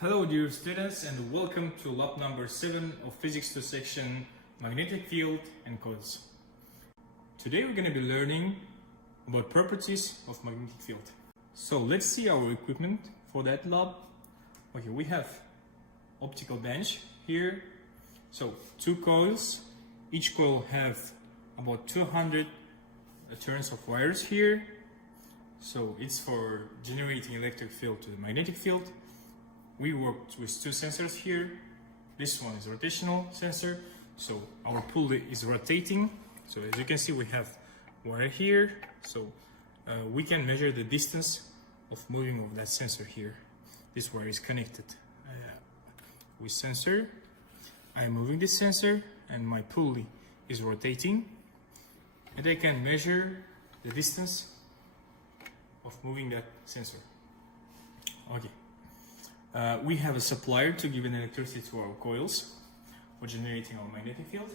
Hello dear students and welcome to lab number 7 of Physics 2 section Magnetic Field and Coils. Today we're going to be learning about properties of magnetic field. So let's see our equipment for that lab. Okay, we have optical bench here. So 2 coils, each coil have about 200 turns of wires here. So it's for generating electric field to the magnetic field. We worked with 2 sensors here. This one is rotational sensor, so our pulley is rotating. So as you can see, we have wire here, so we can measure the distance of moving of that sensor here. This wire is connected with sensor. I am moving this sensor and my pulley is rotating, and I can measure the distance of moving that sensor. Okay. We have a supplier to give an electricity to our coils for generating our magnetic field.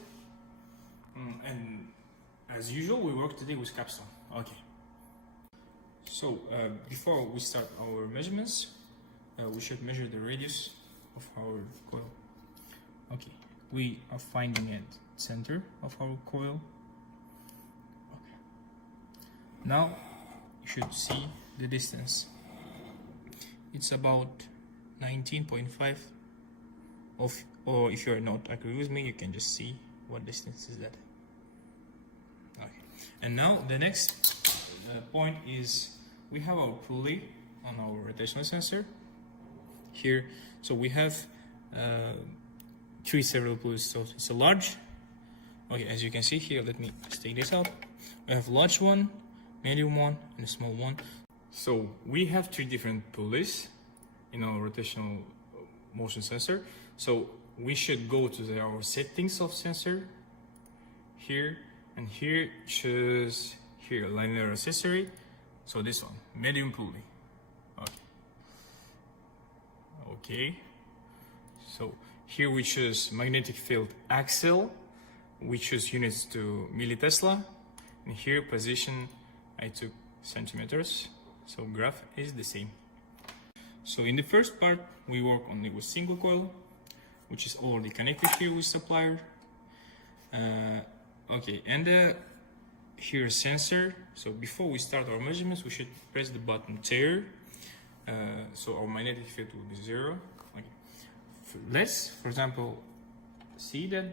And as usual, we work today with capstone. Okay. So before we start our measurements, we should measure the radius of our coil. Okay. We are finding at center of our coil. Okay. Now you should see the distance. It's about 19.5 or if you are not agree with me, you can just see what distance is that. Okay, and now the next point is we have our pulley on our rotational sensor here. So we have 3 several pulleys, so it's a large. Okay, as you can see here, let me just take this out. We have large one, medium one, and a small one. So we have 3 different pulleys in our rotational motion sensor. So we should go to our settings of sensor here, and here choose here linear accessory. So this one, medium pulley. Okay. So here we choose magnetic field axle. We choose units to millitesla, and here position I took centimeters. So graph is the same. So in the first part, we work only with single coil, which is already connected here with supplier. Okay, and here sensor. So before we start our measurements, we should press the button tear. So our magnetic field will be 0. Okay. Let's, for example, see that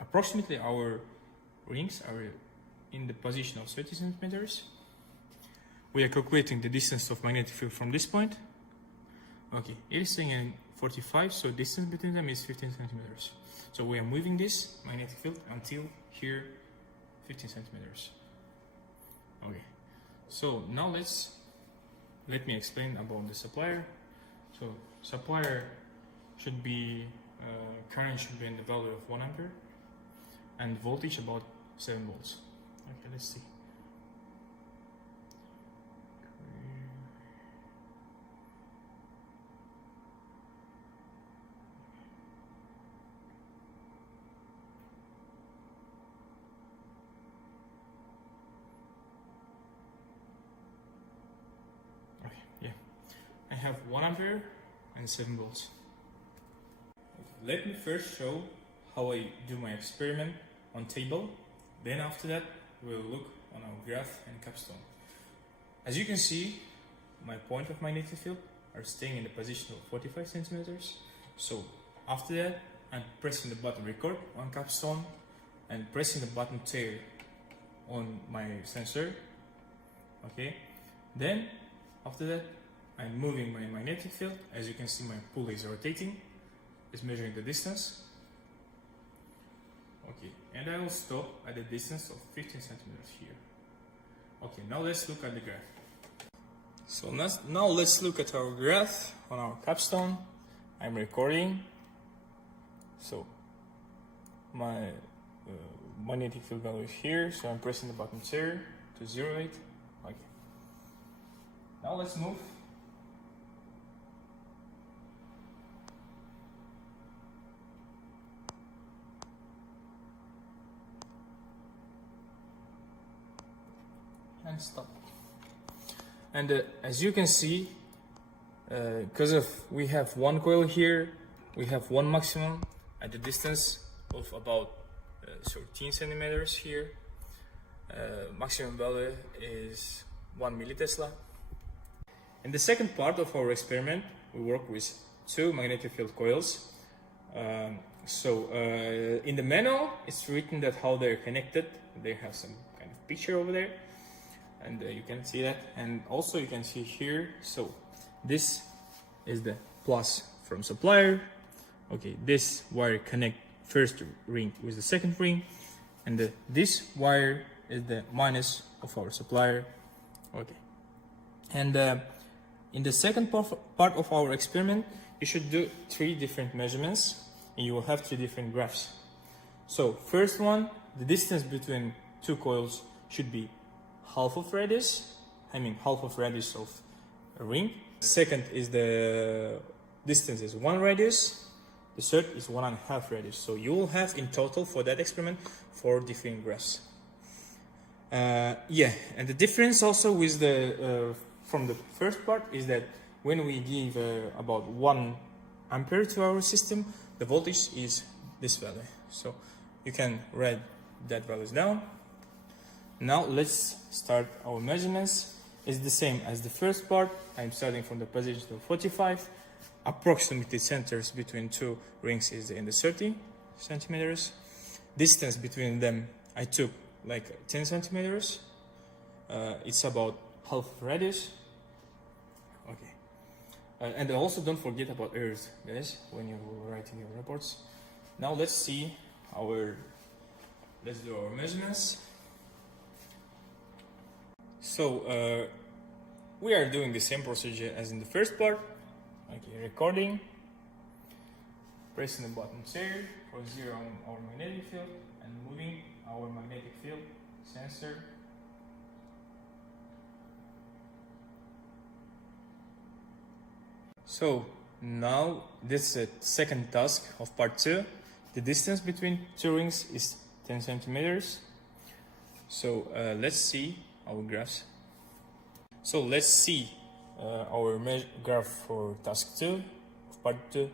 approximately our rings are in the position of 30 centimeters. We are calculating the distance of magnetic field from this point. Okay, it is saying in 45, so distance between them is 15 centimeters. So we are moving this magnetic field until here, 15 centimeters. Okay, so now let me explain about the supplier. So supplier should be, current should be in the value of 1 ampere, and voltage about 7 volts. Okay, let's see. I have 1 ampere and 7 volts. Let me first show how I do my experiment on table. Then after that, we'll look on our graph and capstone. As you can see, my point of magnetic field are staying in the position of 45 centimeters. So after that, I'm pressing the button record on capstone and pressing the button tear on my sensor. Okay. Then after that, I'm moving my magnetic field. As you can see, my pulley is rotating. It's measuring the distance. Okay, and I will stop at the distance of 15 centimeters here. Okay, now let's look at the graph. So now let's look at our graph on our capstone. I'm recording. So my magnetic field value is here. So I'm pressing the button tear to 0.8. Okay. Now let's move. And stop. And as you can see, because of we have one coil here, we have one maximum at the distance of about 13 centimeters here. Maximum value is 1 millitesla. In the second part of our experiment, we work with two magnetic field coils. In the manual, it's written that how they're connected. They have some kind of picture over there, and you can see that. And also you can see here. So this is the plus from supplier. Okay, this wire connect first ring with the second ring, and this wire is the minus of our supplier. Okay, and in the second part of our experiment, you should do 3 different measurements, and you will have 3 different graphs. So first one, the distance between 2 coils should be half of radius, half of radius of a ring. Second is the distance is 1 radius. The third is 1.5 radius. So you will have in total for that experiment 4 different graphs. And the difference also with the from the first part is that when we give about 1 ampere to our system, the voltage is this value. So you can write that values down. Now let's start our measurements. It's the same as the first part. I'm starting from the position of 45. Approximately centers between 2 rings is in the 30 centimeters. Distance between them I took like 10 centimeters. It's about half radius. Okay. And also don't forget about errors, guys, when you're writing your reports. Now let's do our measurements. So we are doing the same procedure as in the first part. Okay, recording, pressing the button here for 0 on our magnetic field, and moving our magnetic field sensor. So now this is the second task of part 2. The distance between 2 rings is 10 centimeters. So let's see our graphs. So let's see our graph for task 2 of part 2.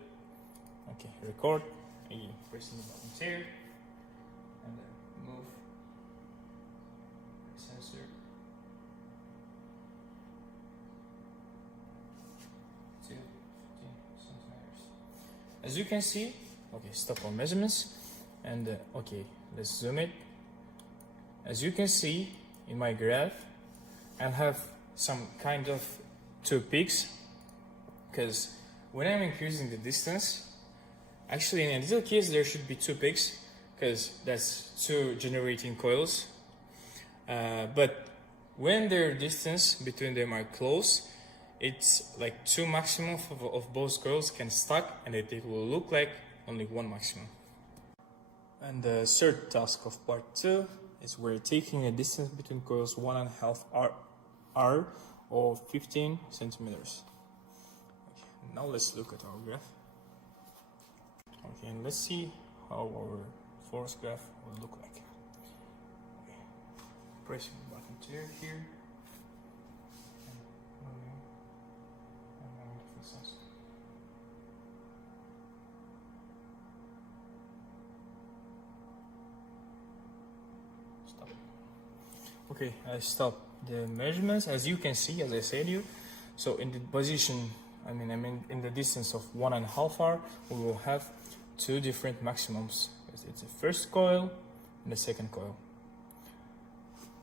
Okay, record. Again, pressing the button here and move the sensor to 15 centimeters. As you can see, okay, stop our measurements, and okay, let's zoom it. As you can see in my graph, I'll have some kind of 2 peaks, because when I'm increasing the distance, actually in a little case there should be 2 peaks, because that's 2 generating coils. But when their distance between them are close, it's like 2 maximum of both coils can stack, and it will look like only 1 maximum. And the third task of part 2 is we're taking a distance between coils 1.5 R or 15 centimeters. Okay, now let's look at our graph. Okay, and let's see how our force graph will look like. Okay, pressing the button here and moving and moving the sensor. Stop. Okay, I stopped the measurements. As you can see, as I said you, so in the position, I mean in the distance of 1.5 R, we will have 2 different maximums. It's the first coil and the second coil.